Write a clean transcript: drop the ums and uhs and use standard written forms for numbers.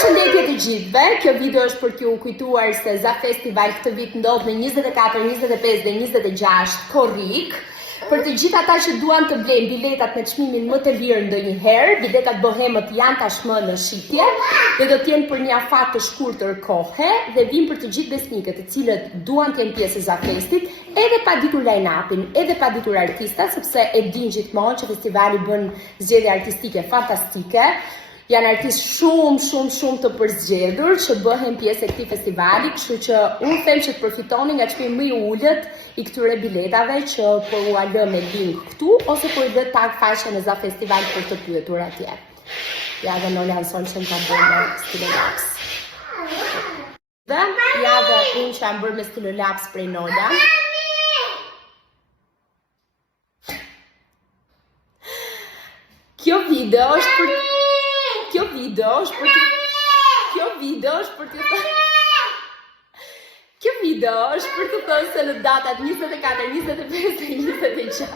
Përshëndetje të gjithëve, kjo video është për t'ju kujtuar se Za Festival këtë vit ndodh në 24, 25 dhe 26 korrik. Për të gjithë ata që duan të blejnë biletat me çmimin më të lirë ndonjëherë, biletat Bohemët janë tashmë në shitje dhe do t'jenë për një afat të shkurtër kohe dhe vijnë për të gjithë besnikët të cilët duan të jenë pjesë e Zafestit, edhe pa ditur line-upin, edhe pa ditur artista, sepse e din gjithmonë që festivali bën zgjedhje artistike fantastike. Janë artistë shumë të përzgjedhur që bëhen pjesë e këtij festivali, kështu që unë them që të përfitoni nga çmimi më i ulët i këtyre biletave që po u lë me link këtu ose po i lë tag faqen e Za Festival për të pyetur atje. Ja dhe Nola anson që ka bërë stilolaps. Dhe ja dhe unë që am bërë me stilolaps prej Nola. Kjo video është për të thënë se në datat 24, 25 dhe 26